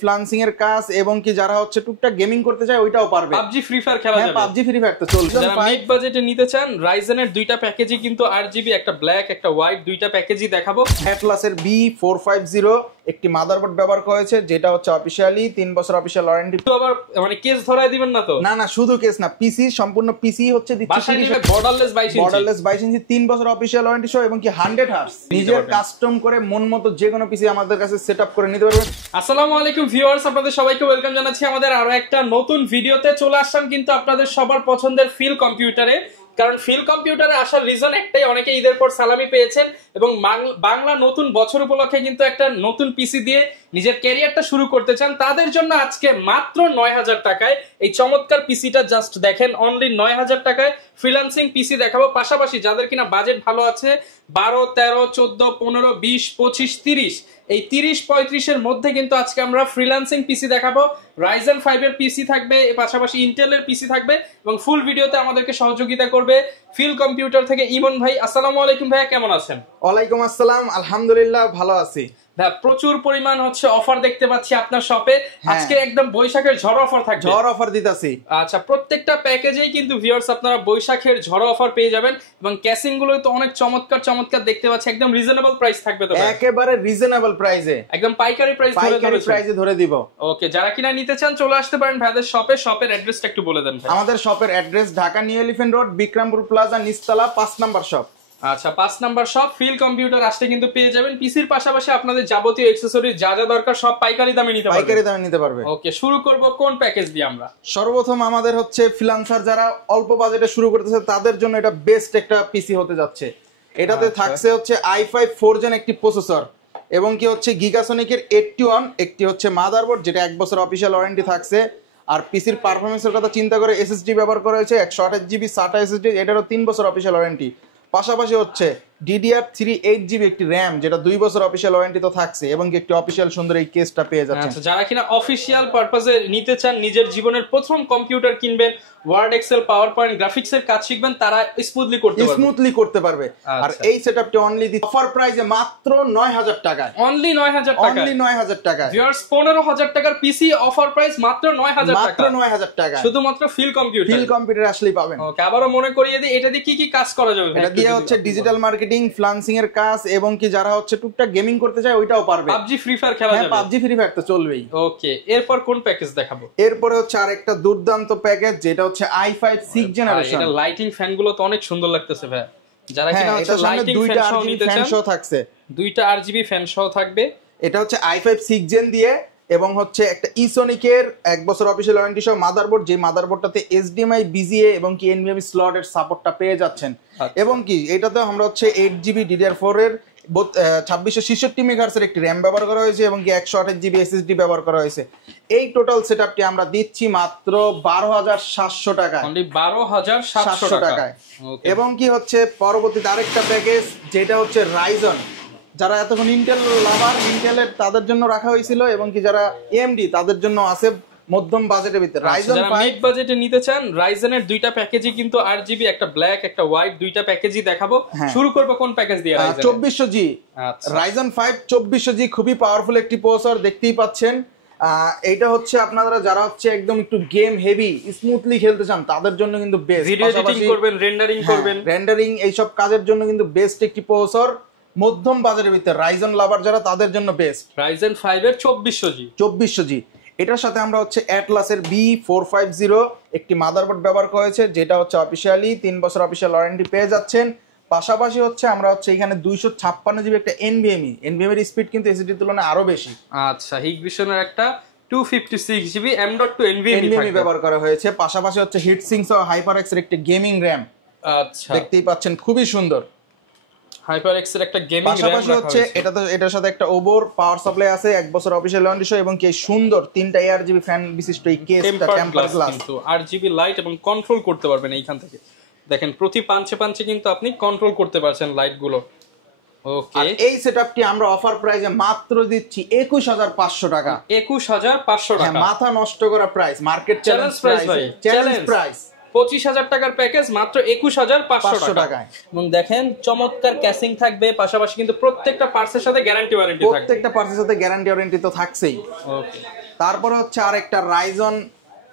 Freelancing এর কাজ এবং কি যারা হচ্ছে টুকটাক গেমিং করতে চায় ওইটাও পারবে। পাবজি ফ্রি ফায়ার খেলা যাবে। পাবজি ফ্রি ফায়ার তো চলছে। যারা মিড বাজেটে নিতে চান রাইজেনের দুইটা প্যাকেজই কিন্তু 8GB, একটা ব্ল্যাক একটা হোয়াইট, দুইটা প্যাকেজই দেখাবো। অ্যাটলাসের B450 একটি মাদারবোর্ড ব্যবহার করেছে, যেটা হচ্ছে অফিশিয়ালি 3 বছর অফিশিয়াল ওয়ারেন্টি। তো আবার মানে কেস ধরায় দিবেন না তো? না শুধু কেস না, পিসি সম্পূর্ণ পিসি হচ্ছে দিচ্ছে বর্ডারলেস 22 ইঞ্চি 3 বছর অফিশিয়াল ওয়ারেন্টি সহ এবং কি 100 হার্টজ নিজের কাস্টম করে মন মতো যে কোনো পিসি আমাদের কাছে সেটআপ করে নিতে পারবেন। আসসালামু আলাইকুম ভিউয়ার্স, আপনাদের সবাইকে ওয়েলকাম জানাচ্ছি আমাদের আরো একটা নতুন ভিডিওতে। চলে আসলাম কিন্তু আপনাদের সবার পছন্দের ফিল কম্পিউটারে। কারণ ফিল কম্পিউটারে আসার রিজন একটাই, অনেকে ঈদের পর সালামি পেয়েছেন এবং বাংলা নতুন বছর উপলক্ষে কিন্তু একটা নতুন পিসি দিয়ে নিজের ক্যারিয়ারটা শুরু করতে চান। তাদের জন্য আজকে মাত্র 9000 টাকায় এই চমৎকার পিসিটা জাস্ট দেখেন, অনলি 9000 টাকায় ফ্রিল্যান্সিং পিসি দেখাবো। পাশাপাশি যাদের কিনা বাজেট ভালো আছে 12, 13, 14, 15, 20, 25, 30, এই 30-35 এর মধ্যে কিন্তু আজকে আমরা ফ্রিল্যান্সিং পিসি দেখাবো। রাইজেন 5 এর পিসি থাকবে, পাশাপাশি ইন্টেলের পিসি থাকবে এবং ফুল ভিডিওতে আমাদেরকে সহযোগিতা করবে ফিল কম্পিউটার থেকে ইমন ভাই। আসসালামু আলাইকুম ভাইয়া, কেমন আছেন? ওয়ালাইকুম আসসালাম, আলহামদুলিল্লাহ ভালো আছি। প্রচুর পরিমাণ হচ্ছে অফার দেখতে পাচ্ছি আপনার শপে। আজকে একদম বৈশাখের ঝড় অফার থাকবে। ঝড় অফার দিতাছি। আচ্ছা, প্রত্যেকটা প্যাকেজেই কিন্তু ভিউয়ার্স আপনারা বৈশাখের ঝড় অফার পেয়ে যাবেন এবং ক্যাসিং গুলো তো অনেক চমৎকার চমৎকার দেখতে পাচ্ছি। একদম রিজনেবল প্রাইস থাকবে তো? একেবারে রিজনেবল প্রাইসে, একদম পাইকারি প্রাইসে ধরে দিব। ওকে, যারা কিনা নিতে চান চলে আসতে পারেন ভাইদের শপে। শপের অ্যাড্রেসটা একটু বলে দেন ভাই। আমাদের শপের address Dhaka new elephant road, Bikrampur plaza, নিচতলা 5 নাম্বার শপ। আচ্ছা, 5 নাম্বার শপ ফিল কম্পিউটার আসলে কিন্তু পেয়ে যাবেন। পিসির পাশাপাশি আপনাদের যাবতীয় অ্যাকসেসরিজ যা যা দরকার সব পাইকারি দামে নিতে পারবে। ওকে, শুরু করব কোন প্যাকেজ দিয়ে আমরা? সর্বপ্রথম আমাদের হচ্ছে ফ্রিল্যান্সার যারা অল্প বাজেটে শুরু করতেছে তাদের জন্য এটা বেস্ট একটা পিসি হতে যাচ্ছে। এটাতে থাকছে হচ্ছে i5 4 জেন একটি প্রসেসর এবং কি হচ্ছে গিগাসনিকের 81 একটি হচ্ছে মাদারবোর্ড, যেটা 1 বছর অফিশিয়াল ওয়ারেন্টি থাকছে। আর পিসির পারফরমেন্সের কথা চিন্তা করে এসএসডি ব্যবহার করা হয়েছে 128GB SATA এসএসডি, এটারও 3 বছর অফিশিয়াল ওয়ারেন্টি। পাশাপাশি হচ্ছে DDR3 8GB একটি RAM, যেটা 2 বছর অফিশিয়াল ওয়ারেন্টি তো থাকছে এবং একটি অফিশিয়াল সুন্দর এই কেসটা পেয়ে যাচ্ছেন। আচ্ছা, যারা কিনা অফিশিয়াল পারপাজে নিতে চান, নিজের জীবনের প্রথম কম্পিউটার কিনবেন, Word, Excel, PowerPoint, graphics এর কাজ শিখবেন, তারা স্মুথলি করতে পারবে। আর এই সেটআপটি অনলি অফার প্রাইসে মাত্র 9000 টাকায়। অনলি 9000 টাকায় ভিউয়ার্স, 15000 টাকার পিসি অফার প্রাইস মাত্র 9000 টাকা। মাত্র 9000 টাকা শুধুমাত্র ফিল কম্পিউটার আসলেই পাবেন। ওকে, আবারো মনে করিয়ে দিই, এটা দিয়ে কি কাজ করা যাবে? এটা দিয়ে হচ্ছে ডিজিটাল মার্কেটিং, ফ্রিল্যান্সিং এর কাজ এবং কি যারা হচ্ছে টুকটাক গেমিং করতে চায় ওইটাও পারবে। পাবজি ফ্রি ফায়ার খেলা যাবে। পাবজি ফ্রি ফায়ার তো চলবেই। ওকে, এরপর কোন প্যাকেজ দেখাবো? এরপরে হচ্ছে আরেকটা দুর্দান্ত প্যাকেজ, যেটা হচ্ছে i5 6 জেনারেশন। এটা লাইটিং ফ্যান গুলো তো অনেক সুন্দর লাগতেছে ভাই। যারা কিনা হচ্ছে লাইটিং ফ্যান সহ নিতে চান, থাকছে দুইটা RGB ফ্যান সহ থাকবে। এটা হচ্ছে i5 6 জেন দিয়ে এবং হচ্ছে একটা ইসোনিকের 1 বছর অফিশিয়াল ওয়ারেন্টি সহ মাদারবোর্ড, যে মাদারবোর্ডটাতে HDMI, BGA এবং কি NVMe স্লটের সাপোর্টটা পেয়ে যাচ্ছেন। এবং কি এটাতে আমরা হচ্ছে 8GB DDR4 এর 2666 মেগাহার্টজ এর একটি RAM ব্যবহার করা হয়েছে এবং কি 128GB SSD ব্যবহার করা হয়েছে। এই টোটাল সেটআপটি আমরা দিচ্ছি মাত্র 12700 টাকায়। অনলি 12700 টাকায়। এবং কি হচ্ছে পরবর্তীতে আরেকটা প্যাকেজ, যেটা হচ্ছে রাইজন। যারা এতক্ষণ ইন্টেল লাভার, ইন্টেলের তাদের জন্য রাখা হয়েছিল এবং কি যারা AMD তাদের জন্য আছে মধ্যম বাজেটের ভিতরে। রাইজন মিড বাজেটে নিতে চান রাইজেনের দুইটা প্যাকেজই কিন্তু 8GB, একটা ব্ল্যাক একটা হোয়াইট, দুইটা প্যাকেজই দেখাবো। শুরু করব কোন প্যাকেজ দিয়ে? 2400G রাইজন 5 2400G, খুবই পাওয়ারফুল একটি প্রসেসর, দেখতেই পাচ্ছেন। এইটা হচ্ছে আপনারা যারা হচ্ছে একদম একটু গেম হেভি স্মুথলি খেলতে চান তাদের জন্য কিন্তু বেস্ট। ভিডিও এডিটিং করবেন, রেন্ডারিং এইসব কাজের জন্য কিন্তু বেস্ট একটি প্রসেসর। মধ্যম বাজারের ভিতরে রাইজন লাভার যারা তাদের জন্য বেস্ট। রাইজন 5 এর 2400G। এটার সাথে আমরা হচ্ছে অ্যাটলাসের B450 একটি মাদারবোর্ড ব্যবহার করা হয়েছে, যেটা হচ্ছে অফিশিয়ালি 3 বছর অফিশিয়াল ওয়ারেন্টি পেয়ে যাচ্ছেন। পাশাপাশি হচ্ছে আমরা হচ্ছে এখানে 256GB একটা NVMe এর স্পিড কিন্তু এসএসডি তুলনায় আরো বেশি। আচ্ছা, হিগবিশনের একটা 256GB M.2 NVMe ব্যবহার করা হয়েছে। পাশাপাশি হচ্ছে হিটসিঙ্ক সহ HyperX এর একটা গেমিং RAM। আচ্ছা, দেখতেই পাচ্ছেন খুবই সুন্দর। HyperX এর একটা গেমিং RAM পাশাপাশি হচ্ছে এটার সাথে একটা ওভর পাওয়ার সাপ্লাই আছে, 1 বছর অফিশিয়াল ওয়ারেন্টি সহ এবং কি সুন্দর 3টা ARGB ফ্যান বিশিষ্ট এই কেসটা, টেম্পার গ্লাস কিন্তু RGB লাইট এবং কন্ট্রোল করতে পারবেন এইখান থেকে। দেখেন প্রতি পাঞ্চে কিন্তু আপনি কন্ট্রোল করতে পারছেন লাইট গুলো। ওকে, এই সেটআপটি আমরা অফার প্রাইসে মাত্র দিচ্ছি 21500 টাকা। 21500 টাকা, মাথা নষ্ট করা প্রাইস, মার্কেট চ্যালেঞ্জ প্রাইস। 25000 টাকার প্যাকেজ মাত্র 21500 টাকায়। এবং দেখেন চমৎকার ক্যাসিং থাকবে, পাশাপাশি কিন্তু প্রত্যেকটা পার্টসের সাথে গ্যারান্টি ওয়ারেন্টি থাকবে। প্রত্যেকটা পার্টসের সাথে গ্যারান্টি ওয়ারেন্টি তো থাকছেই। ওকে, তারপরে হচ্ছে আরেকটা রাইজন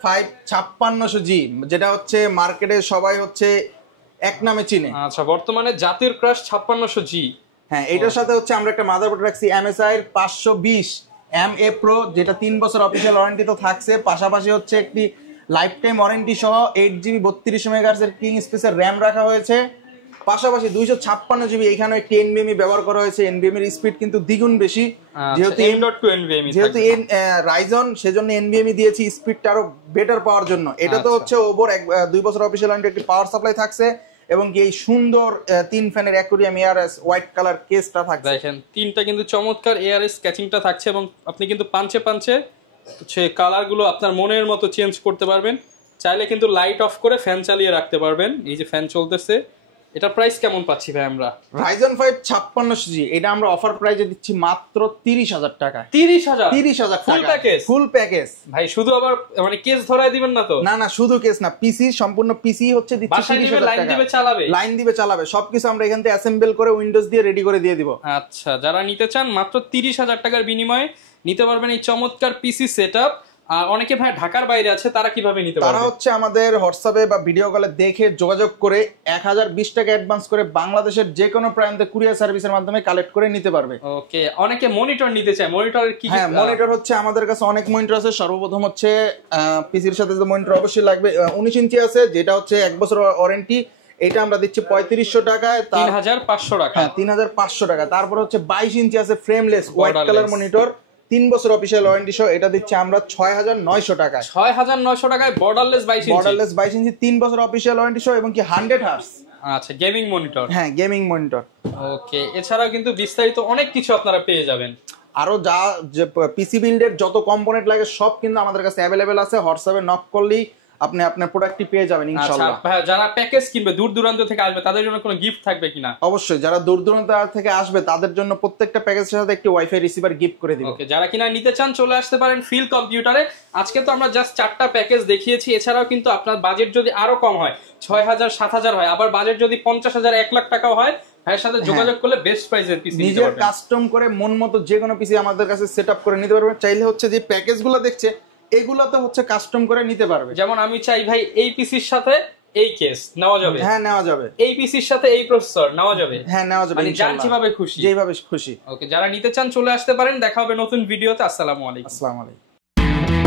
5 5600G, যেটা হচ্ছে মার্কেটে সবাই হচ্ছে এক নামে চিনে। আচ্ছা, বর্তমানে জাতির ক্রাশ 5600G। হ্যাঁ, এটার সাথে হচ্ছে আমরা একটা মাদারবোর্ড রাখছি MSI এর 520 MA Pro, যেটা 3 বছর অফিসিয়াল ওয়ারেন্টি তো থাকছে, পাশাপাশি হচ্ছে একটি লাইফ টাইম ওয়ারেন্টি সহ 8GB 32 মেগাহার্টজ এর কিং স্পেসের র্যাম রাখা হয়েছে। পাশাপাশি 256GB এখানে একটি NVMe ব্যবহার করা হয়েছে। NVMe এর স্পিড কিন্তু দ্বিগুণ বেশি, যেহেতু যেহেতু রাইজন, সেজন্য NVMe দিয়েছি স্পিডটা আরো বেটার পাওয়ার জন্য। এটা তো হচ্ছে ওভার 2 বছর অফিসিয়াল ওয়ারেন্টি, একটি পাওয়ার সাপ্লাই থাকছে এবং কি এই সুন্দর 3 ফ্যানের অ্যাকোয়ারিয়াম এআরএস হোয়াইট কালার কেসটা থাকছে। দেখেন তিনটা কিন্তু চমৎকার এআরএস স্কেচিংটা থাকছে এবং আপনি কিন্তু পাঞ্চে পাঞ্চে হচ্ছে কালারগুলো আপনার মনের মতো চেঞ্জ করতে পারবেন। চাইলে কিন্তু লাইট অফ করে ফ্যান চালিয়ে রাখতে পারবেন। এই যে ফ্যান চলতেছে, এটা প্রাইস কেমন পাচ্ছি ভাই আমরা? রাইজন 5 5600G এটা আমরা অফার প্রাইসে দিচ্ছি মাত্র 30,000 টাকা। 30,000 ফুল প্যাকেজ? ফুল প্যাকেজ ভাই, শুধু আবার মানে কেস ধরায় দিবেন না তো? না না, শুধু কেস না, পিসি, সম্পূর্ণ পিসি হচ্ছে দিচ্ছি 30,000 টাকা। লাইন দিবে চালাবে? লাইন দিবে চালাবে, সবকিছু আমরা এখান থেকে অ্যাসেম্বল করে উইন্ডোজ দিয়ে রেডি করে দিয়ে দিব। আচ্ছা, যারা নিতে চান মাত্র 30,000 টাকার বিনিময়ে নিতে পারবেন এই চমৎকার পিসি সেটআপ। আর অনেকে ভাই ঢাকার বাইরে আছে, তারা কিভাবে নিতে পারবে? তারা হচ্ছে আমাদের হোয়াটসঅ্যাপে বা ভিডিও কলে দেখে যোগাযোগ করে 1020 টাকা অ্যাডভান্স করে বাংলাদেশের যে কোনো প্রান্তে কুরিয়ার সার্ভিসের মাধ্যমে কালেক্ট করে নিতে পারবে। ওকে, অনেকে মনিটর নিতে চায়, মনিটরের কি? হ্যাঁ, মনিটর হচ্ছে আমাদের কাছে অনেক মনিটর আছে। সর্বপ্রথম হচ্ছে পিসির সাথে যে মনিটর অবশ্যই লাগবে, 19 ইঞ্চি আছে, যেটা হচ্ছে 1 বছর ওয়ারেন্টি। এটা আমরা দিচ্ছি 3500 টাকায়, 3500 টাকা। হ্যাঁ, 3500 টাকা। তারপর হচ্ছে 22 ইঞ্চি আছে ফ্রেমলেস হোয়াইট কালার মনিটর, 3 বছর অফিসিয়াল ওয়ারেন্টি সহ, এটা দিচ্ছে আমরা 6900 টাকায়। 6900 টাকায় বর্ডারলেস 22 ইঞ্চি। বর্ডারলেস 22 ইঞ্চি 3 বছর অফিসিয়াল ওয়ারেন্টি সহ এবং কি 100 হার্টজ। আচ্ছা, গেমিং মনিটর। হ্যাঁ, গেমিং মনিটর। ওকে, এছাড়াও কিন্তু বিস্তারিত অনেক কিছু আপনারা পেয়ে যাবেন। আরো যা যে পিসি বিল্ডের যত কম্পোনেন্ট লাগে সব কিন্তু আমাদের কাছে অ্যাভেলেবেল আছে। হোয়াটসঅ্যাপে নক করলেই আপনি আপনার প্রোডাক্টটি পেয়ে যাবেন ইনশাআল্লাহ। আচ্ছা, যারা প্যাকেজ কিনবে দূর দূরান্ত থেকে আসবে তাদের জন্য কোনো গিফট থাকবে কিনা? অবশ্যই, যারা দূর দূরান্ত থেকে আসবে তাদের জন্য প্রত্যেকটা প্যাকেজের সাথে একটি ওয়াইফাই রিসিভার গিফট করে দিব। ওকে, যারা কিনা নিতে চান চলে আসতে পারেন ফিল কম্পিউটারে। আজকে তো আমরা জাস্ট 4টা প্যাকেজ দেখিয়েছি, এছাড়াও কিন্তু আপনার বাজেট যদি আরো কম হয়, 6000 7000 হয়, আবার বাজেট যদি 50,000 1 লাখ টাকাও হয়, ভাইয়ের সাথে যোগাযোগ করলে বেস্ট প্রাইসের পিসি নিতে নিজের পারবেন। কাস্টম করে মন মতো যে কোনো পিসি আমাদের কাছে সেটআপ করে নিতে পারবেন। চাইলে হচ্ছে যে প্যাকেজগুলো দেখছে এগুলোতে হচ্ছে কাস্টম করে নিতে পারবে। যেমন আমি চাই ভাই এই পিসির সাথে এই কেস নেওয়া যাবে? হ্যাঁ, নেওয়া যাবে। এই পিসির সাথে এই প্রসেসর নেওয়া যাবে? হ্যাঁ, নেওয়া যাবে মানে ইনশাআল্লাহ, যেভাবে খুশি, যেভাবে খুশি। ওকে, যারা নিতে চান চলে আসতে পারেন। দেখা হবে নতুন ভিডিওতে। আসসালামু আলাইকুম। আসসালামু আলাইকুম।